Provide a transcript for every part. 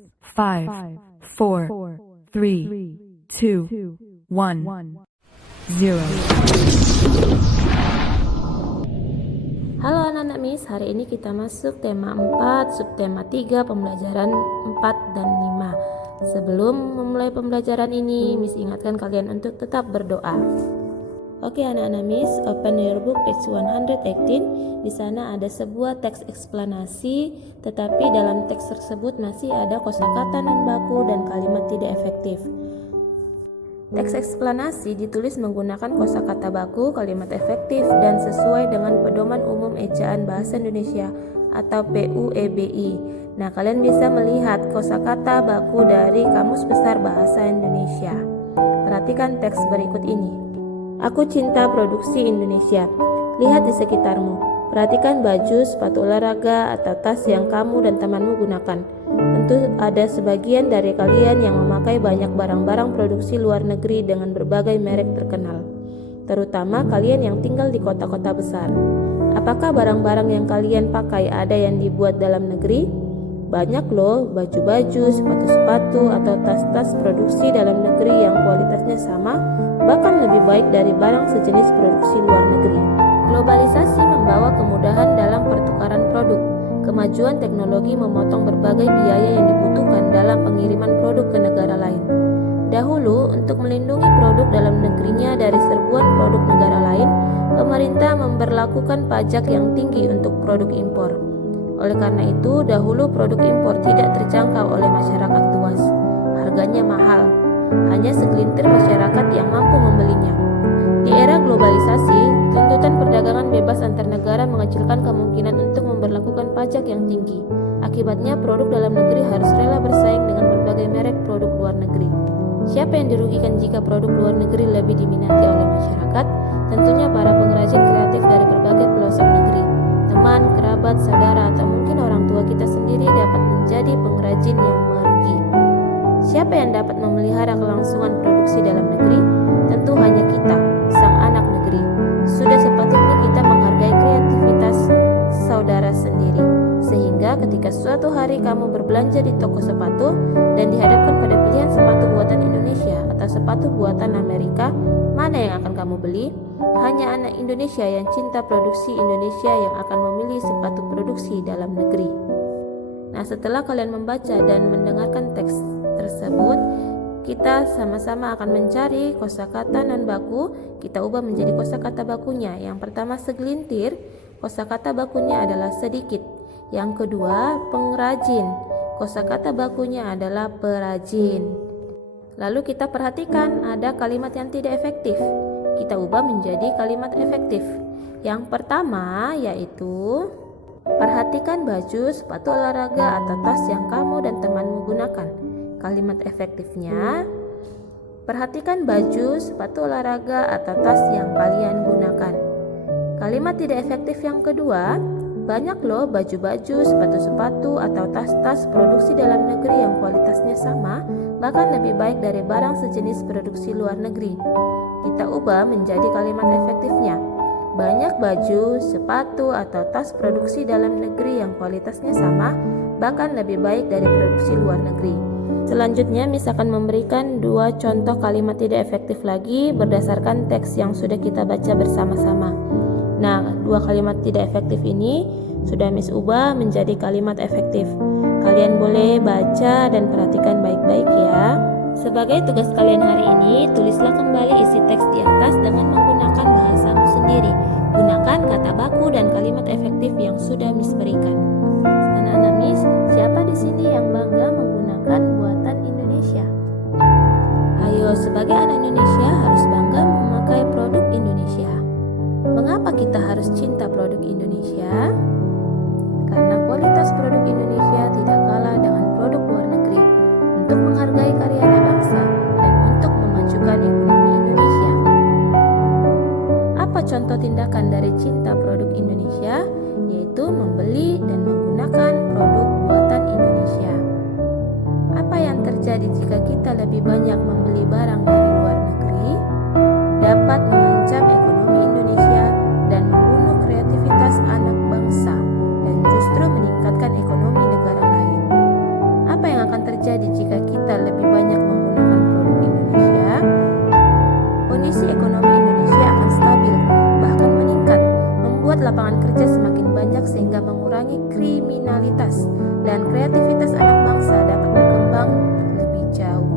5, 4, 3, 2, 1, 0. Halo anak-anak Miss, hari ini kita masuk tema 4, subtema 3, pembelajaran 4 dan 5. Sebelum memulai pembelajaran ini, Miss ingatkan kalian untuk tetap berdoa. Oke anak-anak Miss, open your book page 118. Di sana ada sebuah teks eksplanasi, tetapi dalam teks tersebut masih ada kosakata non baku dan kalimat tidak efektif. Teks eksplanasi ditulis menggunakan kosakata baku, kalimat efektif, dan sesuai dengan Pedoman Umum Ejaan Bahasa Indonesia atau PUEBI. Nah, kalian bisa melihat kosakata baku dari Kamus Besar Bahasa Indonesia. Perhatikan teks berikut ini. Aku cinta produksi Indonesia. Lihat di sekitarmu. Perhatikan baju, sepatu olahraga, atau tas yang kamu dan temanmu gunakan. Tentu ada sebagian dari kalian yang memakai banyak barang-barang produksi luar negeri dengan berbagai merek terkenal, terutama kalian yang tinggal di kota-kota besar. Apakah barang-barang yang kalian pakai ada yang dibuat dalam negeri? Banyak loh, baju-baju, sepatu-sepatu, atau tas-tas produksi dalam negeri yang kualitasnya sama, bahkan lebih baik dari barang sejenis produksi luar negeri. Globalisasi membawa kemudahan dalam pertukaran produk. Kemajuan teknologi memotong berbagai biaya yang dibutuhkan dalam pengiriman produk ke negara lain. Dahulu, untuk melindungi produk dalam negerinya dari serbuan produk negara lain, pemerintah memberlakukan pajak yang tinggi untuk produk impor. Oleh karena itu, dahulu produk impor tidak terjangkau oleh masyarakat luas. Harganya mahal. Hanya segelintir masyarakat yang mampu membelinya. Di era globalisasi, tuntutan perdagangan bebas antar negara mengecilkan kemungkinan untuk memberlakukan pajak yang tinggi. Akibatnya, produk dalam negeri harus rela bersaing dengan berbagai merek produk luar negeri. Siapa yang dirugikan jika produk luar negeri lebih diminati oleh masyarakat? Tentunya para pengrajin kreatif dari berbagai pelosok negeri. Teman, kerabat, saudara, atau mungkin orang tua kita sendiri dapat menjadi pengrajin yang merugi. Siapa yang dapat memelihara kelangsungan produksi dalam negeri? Tentu hanya kita, sang anak negeri. Sudah sepatutnya kita menghargai kreativitas saudara sendiri, sehingga ketika suatu hari kamu berbelanja di toko sepatu dan dihadapkan pada pilihan sepatu buatan Indonesia atau sepatu buatan Amerika, mana yang akan kamu beli? Hanya anak Indonesia yang cinta produksi Indonesia yang akan memilih sepatu produksi dalam negeri. Nah, setelah kalian membaca dan mendengarkan teks tersebut, kita sama-sama akan mencari kosakata non baku. Kita ubah menjadi kosakata bakunya. Yang pertama segelintir, kosakata bakunya adalah sedikit. Yang kedua pengrajin, kosakata bakunya adalah perajin. Lalu kita perhatikan ada kalimat yang tidak efektif. Kita ubah menjadi kalimat efektif. Yang pertama yaitu perhatikan baju, sepatu olahraga, atau tas yang kamu dan temanmu gunakan. Kalimat efektifnya, perhatikan baju, sepatu olahraga, atau tas yang kalian gunakan. Kalimat tidak efektif yang kedua, banyak loh baju-baju, sepatu-sepatu, atau tas-tas produksi dalam negeri yang kualitasnya sama, bahkan lebih baik dari barang sejenis produksi luar negeri. Kita ubah menjadi kalimat efektifnya. Banyak baju, sepatu, atau tas produksi dalam negeri yang kualitasnya sama, bahkan lebih baik dari produksi luar negeri. Selanjutnya, Miss akan memberikan 2 contoh kalimat tidak efektif lagi berdasarkan teks yang sudah kita baca bersama-sama. Nah, 2 kalimat tidak efektif ini sudah Miss ubah menjadi kalimat efektif. Kalian boleh baca dan perhatikan baik-baik ya. Sebagai tugas kalian hari ini, tulislah kembali isi teks di atas dengan menggunakan bahasamu sendiri. Gunakan kata baku dan kalimat efektif yang sudah Miss berikan. Anak-anak Miss, siapa di sini yang bangga menggunakan buatan Indonesia? Ayo, sebagai anak Indonesia harus bangga memakai produk Indonesia. Mengapa kita harus cinta produk Indonesia? Karena kualitas produk Indonesia tidak kalah dengan produk luar negeri. Untuk menghargai karya anak bangsa dan untuk memajukan ekonomi Indonesia. Apa contoh tindakan dari cinta produk Indonesia? Yaitu membeli dan menggunakan produk buatan Indonesia. Apa yang terjadi jika kita lebih banyak membeli barang dari luar negeri? Dapat mengancam ekonomi Indonesia dan membunuh kreativitas anak bangsa dan justru meningkatkan ekonomi negara lain. Apa yang akan akan terjadi jika kita lebih banyak menggunakan produk Indonesia? Kondisi ekonomi Indonesia akan stabil, bahkan meningkat, membuat lapangan kerja semakin banyak sehingga mengurangi kriminalitas dan kreativitas anak bangsa dapat berkembang lebih jauh.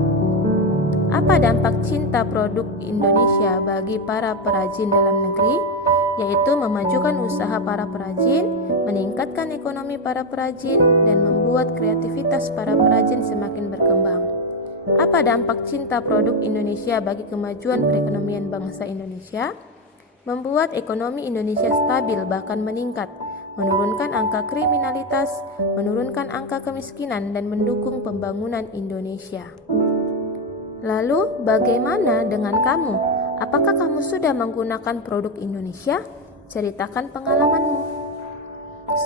Apa dampak cinta produk Indonesia bagi para perajin dalam negeri? Yaitu memajukan usaha para perajin, meningkatkan ekonomi para perajin, dan membuat kreativitas para perajin semakin berkembang. Apa dampak cinta produk Indonesia bagi kemajuan perekonomian bangsa Indonesia? Membuat ekonomi Indonesia stabil bahkan meningkat, menurunkan angka kriminalitas, menurunkan angka kemiskinan, dan mendukung pembangunan Indonesia. Lalu, bagaimana dengan kamu? Apakah kamu sudah menggunakan produk Indonesia? Ceritakan pengalamanmu.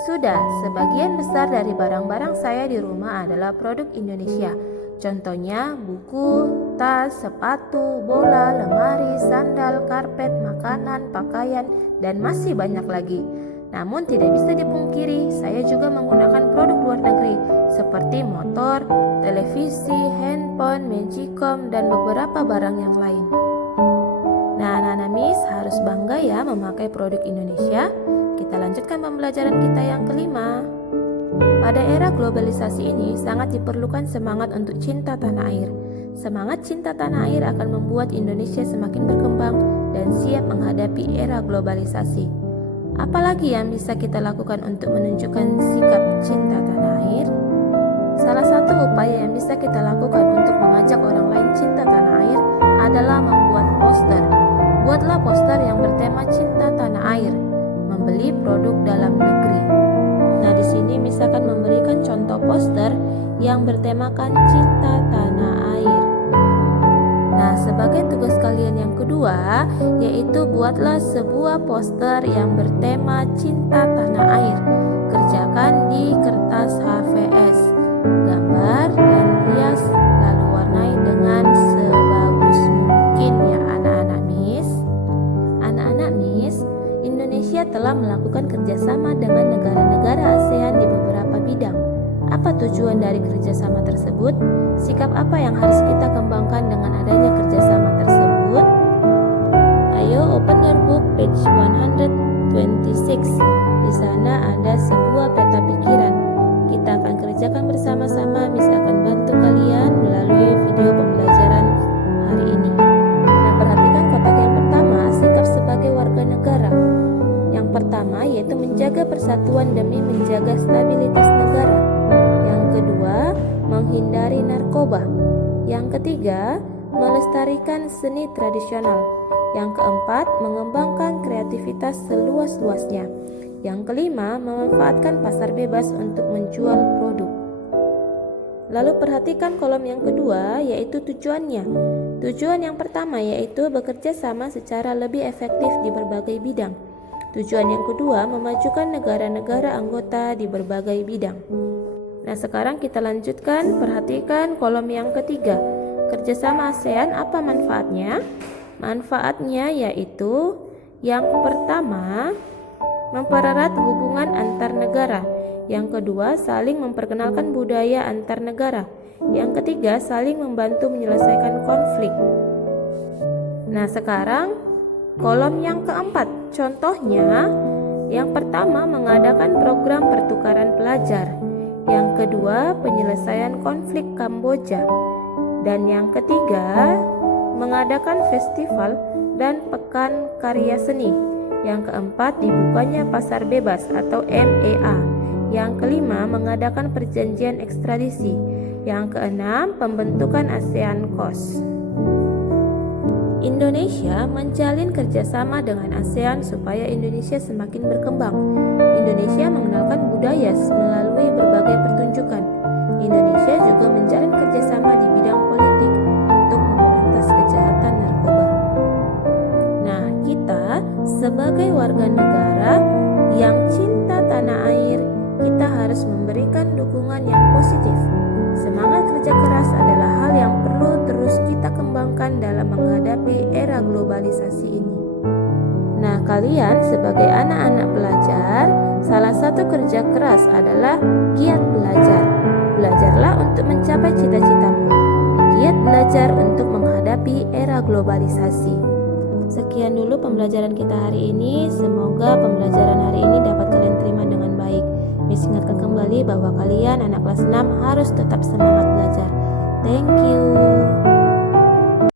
Sudah, sebagian besar dari barang-barang saya di rumah adalah produk Indonesia. Contohnya buku, tas, sepatu, bola, lemari, sandal, karpet, makanan, pakaian, dan masih banyak lagi. Namun tidak bisa dipungkiri, saya juga menggunakan produk luar negeri seperti motor, televisi, handphone, magicom, dan beberapa barang yang lain. Nah, anak-anak Miss harus bangga ya memakai produk Indonesia. Kita lanjutkan pembelajaran kita yang kelima. Pada era globalisasi ini sangat diperlukan semangat untuk cinta tanah air. Semangat cinta tanah air akan membuat Indonesia semakin berkembang dan siap menghadapi era globalisasi. Apalagi yang bisa kita lakukan untuk menunjukkan sikap cinta tanah air? Salah satu upaya yang bisa kita lakukan untuk mengajak orang lain cinta tanah air adalah membuat poster. Buatlah poster yang bertema cinta tanah air, membeli produk dalam negeri. Nah, di sini misalkan memberikan contoh poster yang bertemakan cinta tanah air. Nah, sebagai tugas kalian yang kedua, yaitu buatlah sebuah poster yang bertema cinta tanah air. Kerjakan di kertas HVS, gambar dan hias, lalu warnai dengan sebagus mungkin ya anak-anak Miss. Anak-anak Miss, Indonesia telah melakukan kerjasama dengan negara-negara ASEAN di beberapa bidang. Apa tujuan dari kerjasama tersebut? Sikap apa yang harus kita kembangkan dengan adanya kerjasama tersebut? Ayo open your book page 126. Di sana ada sebuah peta pikiran. Kita akan kerjakan bersama-sama. Miss akan bantu kalian melalui video pembelajaran hari ini. Nah, perhatikan kotak yang pertama, sikap sebagai warga negara. Yang pertama yaitu menjaga persatuan demi menjaga stabilitas negara. Yang kedua, menghindari narkoba. Yang ketiga, melestarikan seni tradisional. Yang keempat, mengembangkan kreativitas seluas-luasnya. Yang kelima, memanfaatkan pasar bebas untuk menjual produk. Lalu perhatikan kolom yang kedua, yaitu tujuannya. Tujuan yang pertama yaitu bekerja sama secara lebih efektif di berbagai bidang. Tujuan yang kedua, memajukan negara-negara anggota di berbagai bidang. Nah, sekarang kita lanjutkan, perhatikan kolom yang ketiga. Kerjasama ASEAN, apa manfaatnya? Manfaatnya yaitu yang pertama, mempererat hubungan antar negara. Yang kedua, saling memperkenalkan budaya antar negara. Yang ketiga, saling membantu menyelesaikan konflik. Nah, sekarang kolom yang keempat. Contohnya, yang pertama mengadakan program pertukaran pelajar. Yang kedua, penyelesaian konflik Kamboja. Dan yang ketiga, mengadakan festival dan pekan karya seni. Yang keempat, dibukanya pasar bebas atau MEA. Yang kelima, mengadakan perjanjian ekstradisi. Yang keenam, pembentukan ASEAN COS. Indonesia menjalin kerjasama dengan ASEAN supaya Indonesia semakin berkembang. Indonesia mengenalkan budaya melalui berbagai pertunjukan. Indonesia juga menjalin kerjasama di bidang politik untuk memberantas kejahatan narkoba. Nah, kita sebagai warga negara yang cinta tanah air, kita harus memberikan dukungan yang positif. Semangat kerja keras adalah hal yang perlu terus kita kembangkan dalam menghadapi era globalisasi ini. Nah, kalian sebagai anak-anak pelajar, salah satu kerja keras adalah giat belajar. Belajarlah untuk mencapai cita-citamu. Giat belajar untuk menghadapi era globalisasi. Sekian dulu pembelajaran kita hari ini. Semoga pembelajaran hari ini dapat kalian terima dengan baik. Miss ingatkan kembali bahwa kalian anak kelas 6 harus tetap semangat belajar. Thank you.